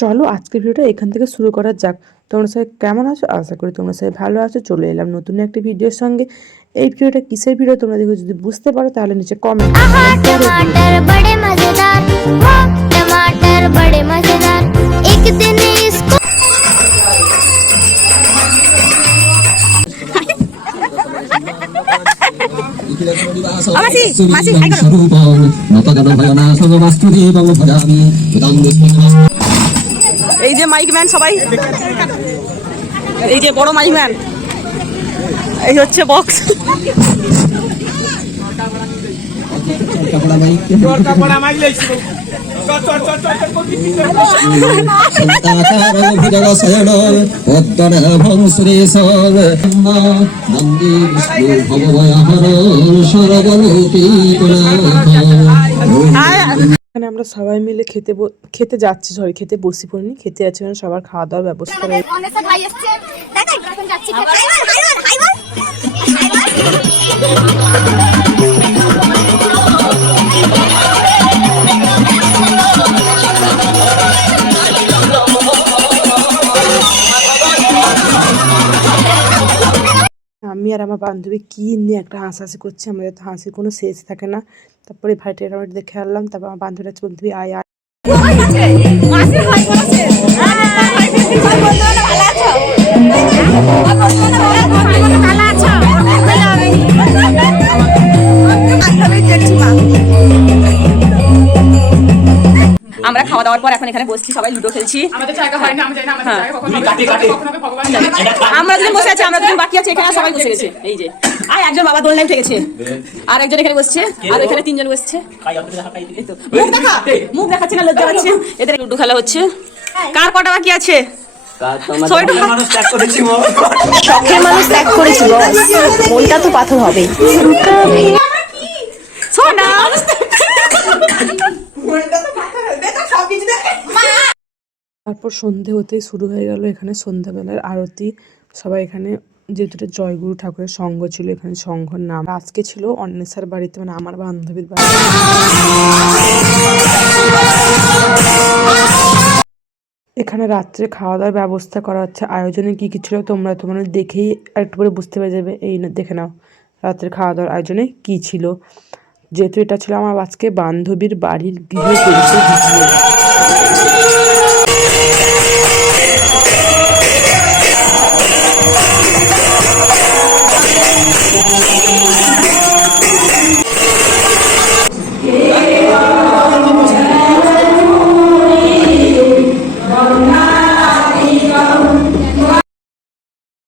চলো আজকের ভিডিওটা এখান থেকে শুরু করা যাক। তোমরা সবাই কেমন আছো? আশা করি তোমরা সবাই ভালো আছো। চলে এলাম নতুন একটা ভিডিওর সঙ্গে। এই ভিডিওটা কিসের ভিডিও তোমরা দেখো, যদি বুঝতে পারো তাহলে নিচে কমেন্ট এই যে মাইক ম্যান সবাই, এই যে বড় মাইক ম্যান, এই হচ্ছে বক্স। এখানে আমরা সবাই মিলে খেতে যাচ্ছি, খেতে বসি পড়িনি, খেতে যাচ্ছি, কারণ সবার খাওয়া দাওয়ার ব্যবস্থা রয়েছে। আমি আর আমার বান্ধবী কি নিয়ে একটা হাসাহাসি করছি, আমাদের তো হাসির কোনো শেষ থাকে না। তারপরে ভাইটা আমার দেখে আনলাম, তারপর আমার বান্ধবীটা বলতে আয় আয়। আমরা খাওয়া দাওয়ার পর এখন এখানে বসছি, সবাই লুডো খেলছি। আমরা দুজন বসে আছি, আমরা দুজন বাকি আছে, এখানে সবাই বসে গেছে। এই যে আর একজন বাবা দোলনায় উঠে গেছে, আর একজন এখানে বসছে, আর এখানে তিনজন বসছে। মুখ দেখাচ্ছে না, লজ্জা পাচ্ছে। এদের লুডো খেলা হচ্ছে। কার কটা বাকি আছে? শখের মানুষ ত্যাগ করেছি, মনটা তো পাথর হবে। তারপর সন্ধে হতেই শুরু হয়ে গেল এখানে সন্ধ্যাবেলার আরতি। সবাই এখানে, যেহেতু জয়গুরু ঠাকুরের সংঘ ছিল, এখানে সংঘর নাম আজকে ছিল অন্বেষার বাড়িতে, মানে আমার বান্ধবীর বাড়ি। এখানে রাত্রে খাওয়া দাওয়ার ব্যবস্থা করা হচ্ছে। আয়োজনে কি কি ছিল তোমরা দেখেই একটু করে বুঝতে পেরে যাবে। এই দেখে নাও রাত্রে খাওয়া দাওয়ার আয়োজনে কি ছিল। যেহেতু এটা ছিল আমার আজকে বান্ধবীর বাড়ির গৃহপ্রবেশের ভিডিও।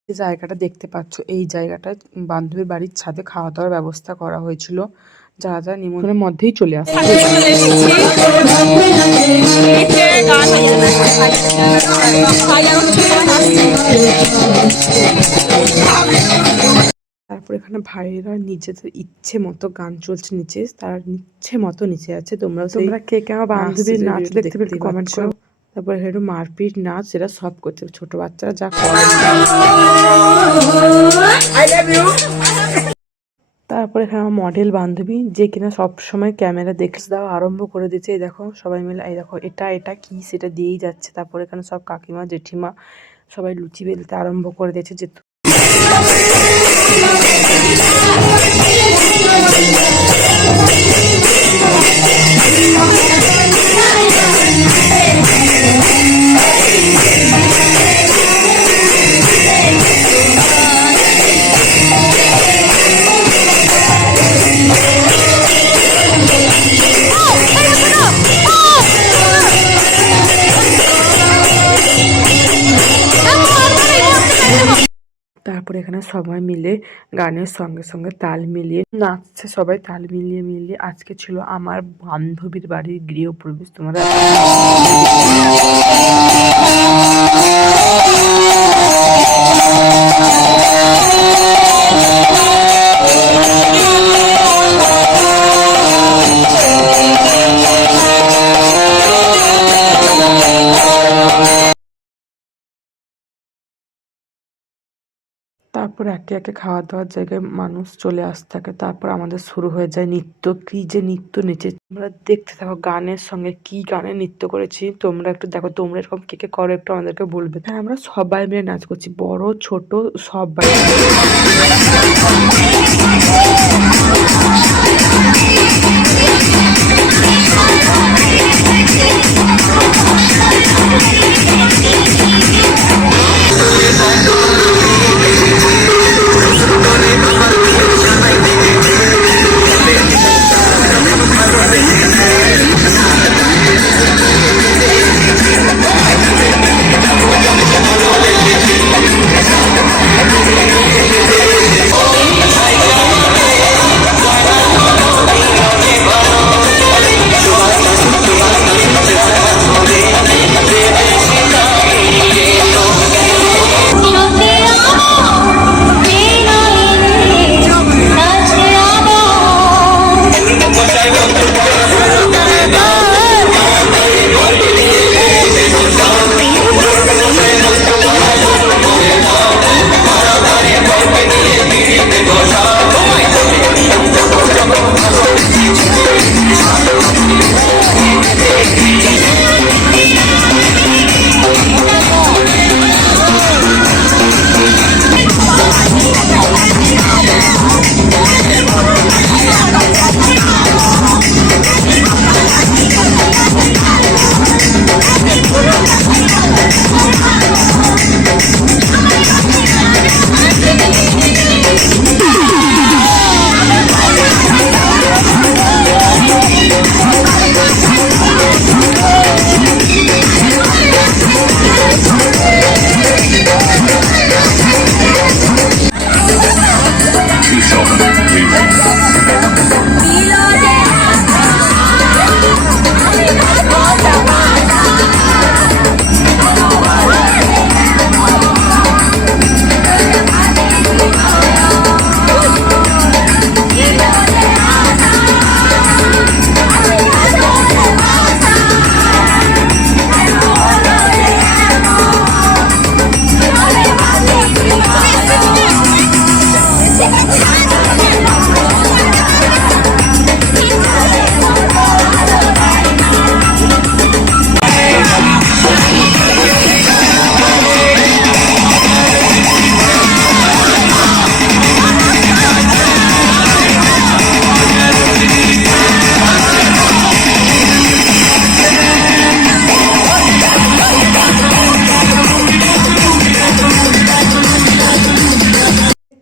জায়গাটা দেখতে পাচ্ছ, এই জায়গাটা বান্ধবীর বাড়ির ছাদে খাওয়া দাওয়ার ব্যবস্থা করা হয়েছিল। যারা যারা নিমন্ত্রণের মধ্যেই চলে আসছে। তারপর এখানে ভাইয়েরা নিজেদের ইচ্ছে মতো গান চলছে নিচে, তারা ইচ্ছে মতো নিচে আছে। তোমরা কে কে আমার বান্ধবীর নাচ দেখতে পেলে কমেন্ট করো। তারপর একটু মারপিট নাচ, সেটা সব করছে ছোট বাচ্চারা যা করে। তারপর এখানে আমার মডেল বান্ধবী, যে কিনা সবসময় ক্যামেরা দেখে দেওয়া আরম্ভ করে দিচ্ছে। এই দেখো সবাই মিলে, এই দেখো এটা কি সেটা দিয়েই যাচ্ছে। তারপর এখানে সব কাকিমা জেঠিমা সবাই লুচি বেলতে আরম্ভ করে দিয়েছে। যে তারপরে এখানে সবাই মিলে গানের সঙ্গে সঙ্গে তাল মিলিয়ে নাচছে, সবাই তাল মিলিয়ে মিলিয়ে। আজকে ছিল আমার বান্ধবীর বাড়ির গৃহপ্রবেশ। তোমরা তারপর একে একে খাওয়া দাওয়ার জায়গায় মানুষ চলে আসতে থাকে। তারপর আমাদের শুরু হয়ে যায় নৃত্য। কি যে নৃত্য নেচেছি তোমরা দেখতে থাকো। গানের সঙ্গে কি গানে নৃত্য করেছি তোমরা একটু দেখো। তোমরা এরকম কে কে করো একটু আমাদেরকে বলবে। হ্যাঁ, আমরা সবাই মিলে নাচ করছি, বড় ছোট সবাই।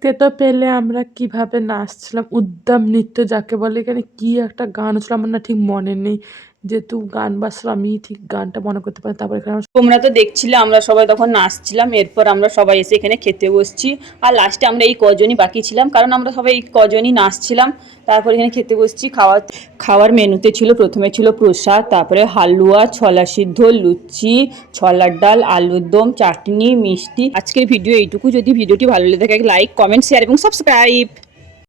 দেখতে তো পেলে আমরা কিভাবে নাচছিলাম, উদ্দাম নৃত্য যাকে বলে। এখানে কি একটা গান হচ্ছিল আমার না ঠিক মনে নেই, যেহেতু গান বাজছিল আমি ঠিক গানটা মনে করতে পারি। তারপর এখানে তোমরা তো দেখছিলে আমরা সবাই তখন নাচছিলাম, এরপর আমরা সবাই এসে এখানে খেতে বসছি। আর লাস্টে আমরা এই কজনই বাকি ছিলাম, কারণ আমরা সবাই এই কজনই নাচছিলাম। তারপর এখানে খেতে বসছি। খাওয়ার মেনুতে ছিল, প্রথমে ছিল প্রসাদ, তারপরে হালুয়া, ছোলা সিদ্ধ, লুচি, ছোলার ডাল, আলুর দম, চাটনি, মিষ্টি। আজকের ভিডিও এইটুকু। যদি ভিডিওটি ভালো লেগে থাকে লাইক, কমেন্ট, শেয়ার এবং সাবস্ক্রাইব।